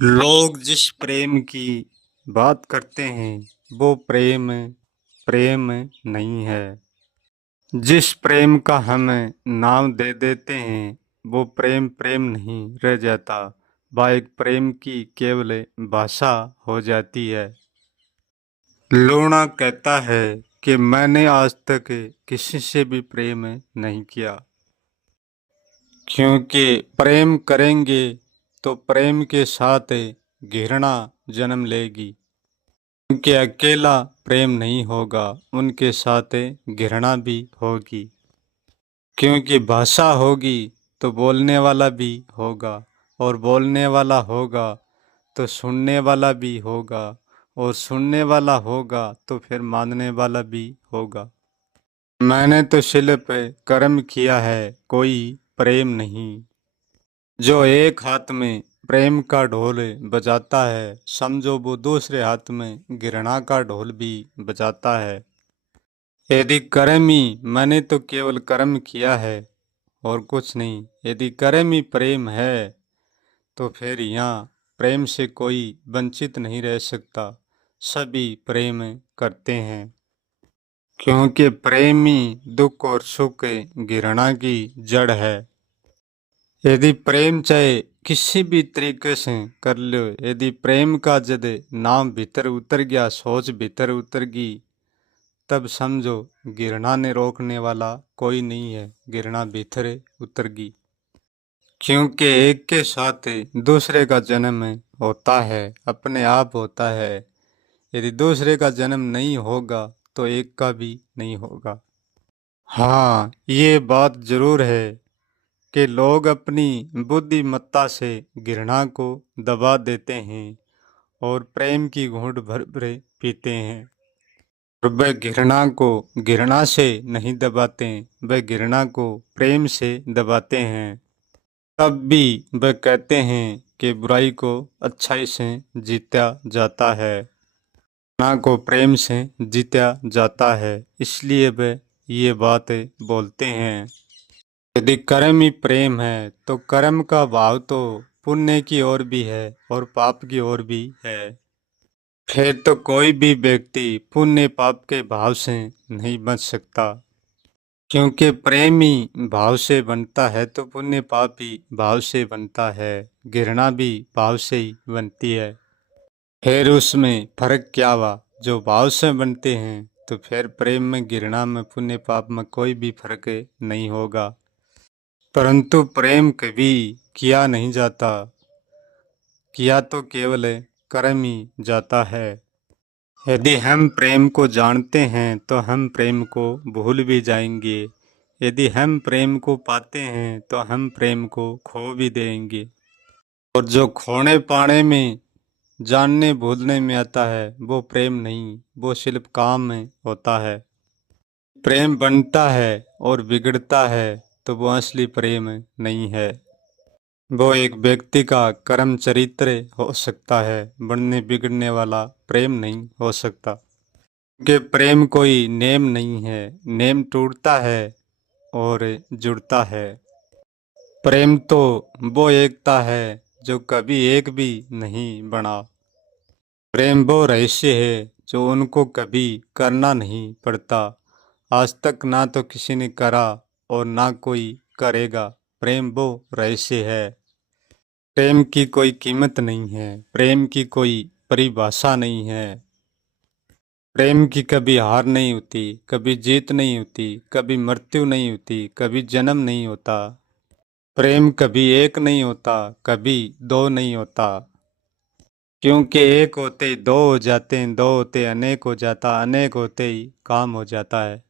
लोग जिस प्रेम की बात करते हैं वो प्रेम प्रेम नहीं है। जिस प्रेम का हम नाम दे देते हैं वो प्रेम प्रेम नहीं रह जाता, वह एक प्रेम की केवल भाषा हो जाती है। लूना कहता है कि मैंने आज तक किसी से भी प्रेम नहीं किया, क्योंकि प्रेम करेंगे तो प्रेम के साथ घृणा जन्म लेगी। उनके अकेला प्रेम नहीं होगा, उनके साथ घृणा भी होगी। क्योंकि भाषा होगी तो बोलने वाला भी होगा, और बोलने वाला होगा तो सुनने वाला भी होगा, और सुनने वाला होगा तो फिर मानने वाला भी होगा। मैंने तो शिल्प कर्म किया है, कोई प्रेम नहीं। जो एक हाथ में प्रेम का ढोल बजाता है, समझो वो दूसरे हाथ में घृणा का ढोल भी बजाता है। यदि कर्म ही, मैंने तो केवल कर्म किया है और कुछ नहीं। यदि कर्म ही प्रेम है तो फिर यहाँ प्रेम से कोई वंचित नहीं रह सकता, सभी प्रेम करते हैं। क्योंकि प्रेम ही दुख और सुख घृणा की जड़ है। यदि प्रेम चाहे किसी भी तरीके से कर लो, यदि प्रेम का जद नाम भीतर उतर गया, सोच भीतर उतर गई, तब समझो घृणा ने रोकने वाला कोई नहीं है, घृणा भीतर उतर गई। क्योंकि एक के साथ दूसरे का जन्म होता है, अपने आप होता है। यदि दूसरे का जन्म नहीं होगा तो एक का भी नहीं होगा। हाँ, ये बात जरूर है कि लोग अपनी बुद्धिमत्ता से घृणा को दबा देते हैं और प्रेम की घूंट भर भर पीते हैं। और वह घृणा को घृणा से नहीं दबाते, वह घृणा को प्रेम से दबाते हैं। तब भी वह कहते हैं कि बुराई को अच्छाई से जीता जाता है, घृणा को प्रेम से जीता जाता है। इसलिए वे ये बातें बोलते हैं। यदि कर्म ही प्रेम है तो कर्म का भाव तो पुण्य की ओर भी है और पाप की ओर भी है। फिर तो कोई भी व्यक्ति पुण्य पाप के भाव से नहीं बच सकता। क्योंकि प्रेम ही भाव से बनता है तो पुण्य पाप भी भाव से बनता है, घृणा भी भाव से ही बनती है। फिर उसमें फर्क क्या हुआ? जो भाव से बनते हैं तो फिर प्रेम में, घृणा में, पुण्य पाप में कोई भी फर्क नहीं होगा। परंतु प्रेम कभी किया नहीं जाता, किया तो केवल कर्म ही जाता है। यदि हम प्रेम को जानते हैं तो हम प्रेम को भूल भी जाएंगे। यदि हम प्रेम को पाते हैं तो हम प्रेम को खो भी देंगे। और जो खोने पाने में, जानने भूलने में आता है वो प्रेम नहीं, वो सिर्फ काम में होता है। प्रेम बनता है और बिगड़ता है तो वो असली प्रेम नहीं है। वो एक व्यक्ति का कर्म चरित्र हो सकता है, बनने बिगड़ने वाला प्रेम नहीं हो सकता। कि प्रेम कोई नेम नहीं है, नेम टूटता है और जुड़ता है। प्रेम तो वो एकता है जो कभी एक भी नहीं बना। प्रेम वो रहस्य है जो उनको कभी करना नहीं पड़ता। आज तक ना तो किसी ने करा और ना कोई करेगा। प्रेम वो रहस्य है। प्रेम की कोई कीमत नहीं है, प्रेम की कोई परिभाषा नहीं है। प्रेम की कभी हार नहीं होती, कभी जीत नहीं होती, कभी मृत्यु नहीं होती, कभी जन्म नहीं होता। प्रेम कभी एक नहीं होता, कभी दो नहीं होता। क्योंकि एक होते ही दो हो जाते हैं, दो होते अनेक हो जाता, अनेक होते ही काम हो जाता है।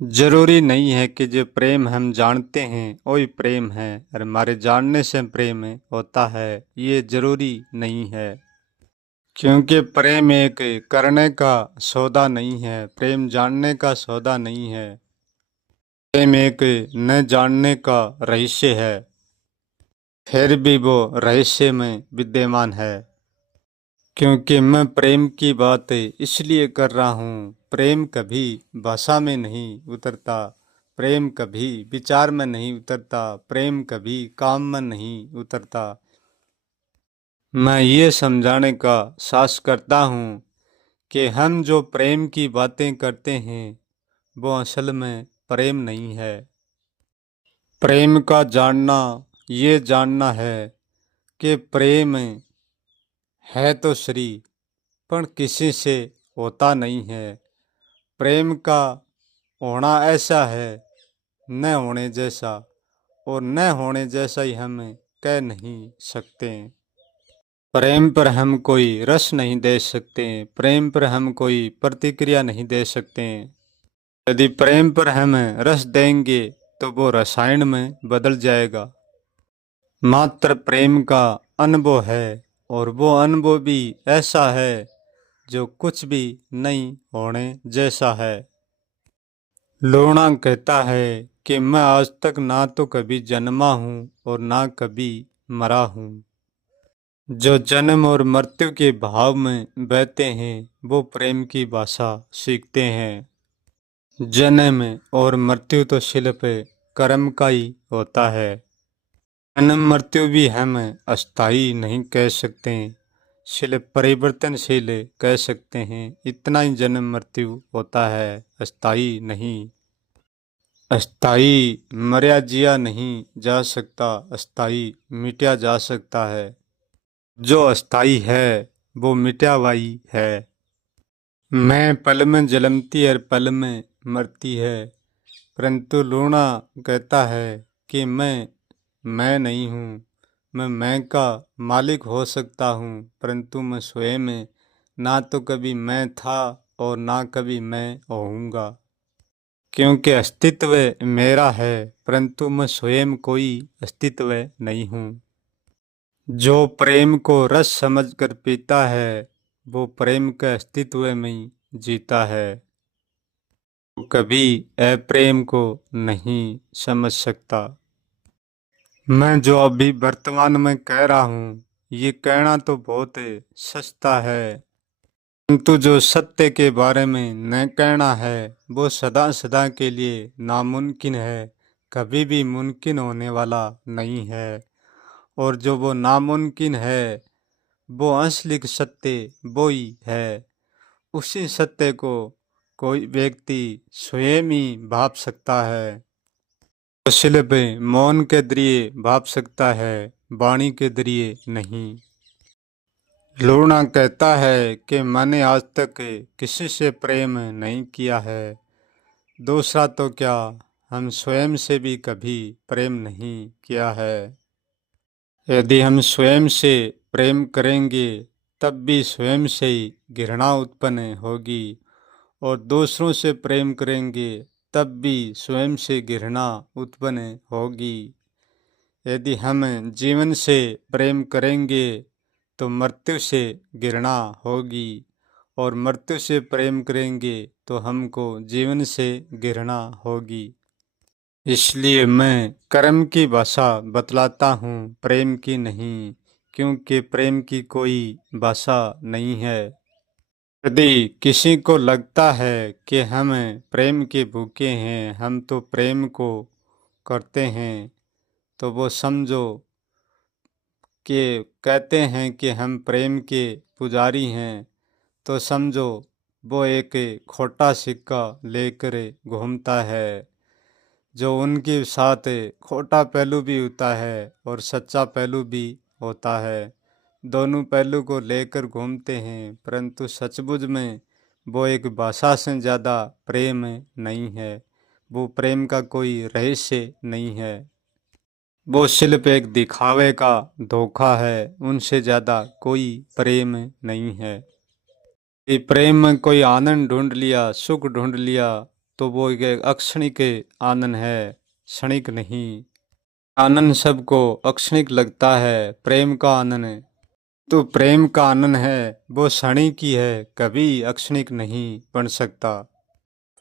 जरूरी नहीं है कि जो प्रेम हम जानते हैं वही प्रेम है, और हमारे जानने से प्रेम होता है, ये जरूरी नहीं है। क्योंकि प्रेम एक करने का सौदा नहीं है, प्रेम जानने का सौदा नहीं है। प्रेम एक न जानने का रहस्य है, फिर भी वो रहस्य में विद्यमान है। क्योंकि मैं प्रेम की बात इसलिए कर रहा हूँ, प्रेम कभी भाषा में नहीं उतरता, प्रेम कभी विचार में नहीं उतरता, प्रेम कभी काम में नहीं उतरता। मैं ये समझाने का साहस करता हूँ कि हम जो प्रेम की बातें करते हैं वो असल में प्रेम नहीं है। प्रेम का जानना ये जानना है कि प्रेम है तो सही पर किसी से होता नहीं है। प्रेम का होना ऐसा है न होने जैसा, और न होने जैसा ही हम कह नहीं सकते। प्रेम पर हम कोई रस नहीं दे सकते, प्रेम पर हम कोई प्रतिक्रिया नहीं दे सकते। यदि प्रेम पर हम रस देंगे तो वो रसायन में बदल जाएगा। मात्र प्रेम का अनुभव है, और वो अनुभव भी ऐसा है जो कुछ भी नहीं होने जैसा है। लोना कहता है कि मैं आज तक ना तो कभी जन्मा हूँ और ना कभी मरा हूँ। जो जन्म और मृत्यु के भाव में बहते हैं वो प्रेम की भाषा सीखते हैं। जन्म और मृत्यु तो सिर्फ कर्म का ही होता है। जन्म मृत्यु भी हम अस्थाई नहीं कह सकते, सिर्फ परिवर्तनशील कह सकते हैं। इतना ही जन्म मृत्यु होता है, अस्थाई नहीं। अस्थाई मरा जिया नहीं जा सकता, अस्थाई मिटा जा सकता है। जो अस्थाई है वो मिटा हुआ ही है। मैं पल में जलमती और पल में मरती है, परंतु लूना कहता है कि मैं नहीं हूँ। मैं का मालिक हो सकता हूँ, परंतु मैं स्वयं ना तो कभी मैं था और ना कभी मैं होऊंगा। क्योंकि अस्तित्व मेरा है, परंतु मैं स्वयं कोई अस्तित्व नहीं हूँ। जो प्रेम को रस समझकर पीता है वो प्रेम के अस्तित्व में ही जीता है। कभी अप्रेम को नहीं समझ सकता। मैं जो अभी वर्तमान में कह रहा हूँ ये कहना तो बहुत सस्ता है, परंतु जो सत्य के बारे में न कहना है वो सदा सदा के लिए नामुमकिन है, कभी भी मुमकिन होने वाला नहीं है। और जो वो नामुमकिन है वो असली सत्य वो ही है। उसी सत्य को कोई व्यक्ति स्वयं ही भाप सकता है। वो सिर्फ मौन के जरिए भाप सकता है, वाणी के जरिए नहीं। लूना कहता है कि मैंने आज तक किसी से प्रेम नहीं किया है। दूसरा तो क्या, हम स्वयं से भी कभी प्रेम नहीं किया है। यदि हम स्वयं से प्रेम करेंगे तब भी स्वयं से ही घृणा उत्पन्न होगी, और दूसरों से प्रेम करेंगे तब भी स्वयं से घृणा उत्पन्न होगी। यदि हम जीवन से प्रेम करेंगे तो मृत्यु से घृणा होगी, और मृत्यु से प्रेम करेंगे तो हमको जीवन से घृणा होगी। इसलिए मैं कर्म की भाषा बतलाता हूँ, प्रेम की नहीं, क्योंकि प्रेम की कोई भाषा नहीं है। यदि किसी को लगता है कि हम प्रेम के भूखे हैं, हम तो प्रेम को करते हैं, तो वो समझो कि कहते हैं कि हम प्रेम के पुजारी हैं, तो समझो वो एक खोटा सिक्का लेकर घूमता है। जो उनके साथ खोटा पहलू भी होता है और सच्चा पहलू भी होता है। दोनों पहलू को लेकर घूमते हैं, परंतु सचमुच में वो एक भाषा से ज़्यादा प्रेम नहीं है। वो प्रेम का कोई रहस्य नहीं है। वो सिर्फ एक दिखावे का धोखा है, उनसे ज़्यादा कोई प्रेम नहीं है। ये प्रेम में कोई आनंद ढूंढ लिया, सुख ढूंढ लिया, तो वो एक अक्षणिक आनंद है, क्षणिक नहीं। आनंद सबको अक्षणिक लगता है, प्रेम का आनंद तो प्रेम का आनंद है वो क्षणिक ही है, कभी अक्षणिक नहीं बन सकता।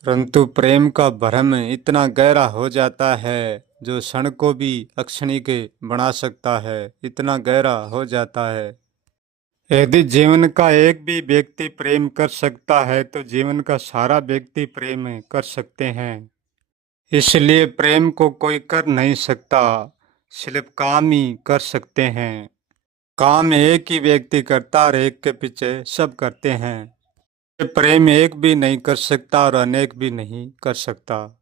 परंतु प्रेम का भ्रम इतना गहरा हो जाता है जो क्षण को भी अक्षणिक बना सकता है, इतना गहरा हो जाता है। यदि जीवन का एक भी व्यक्ति प्रेम कर सकता है तो जीवन का सारा व्यक्ति प्रेम कर सकते हैं। इसलिए प्रेम को कोई कर नहीं सकता, सिर्फ काम ही कर सकते हैं। काम एक ही व्यक्ति करता और एक के पीछे सब करते हैं। ये प्रेम एक भी नहीं कर सकता और अनेक भी नहीं कर सकता।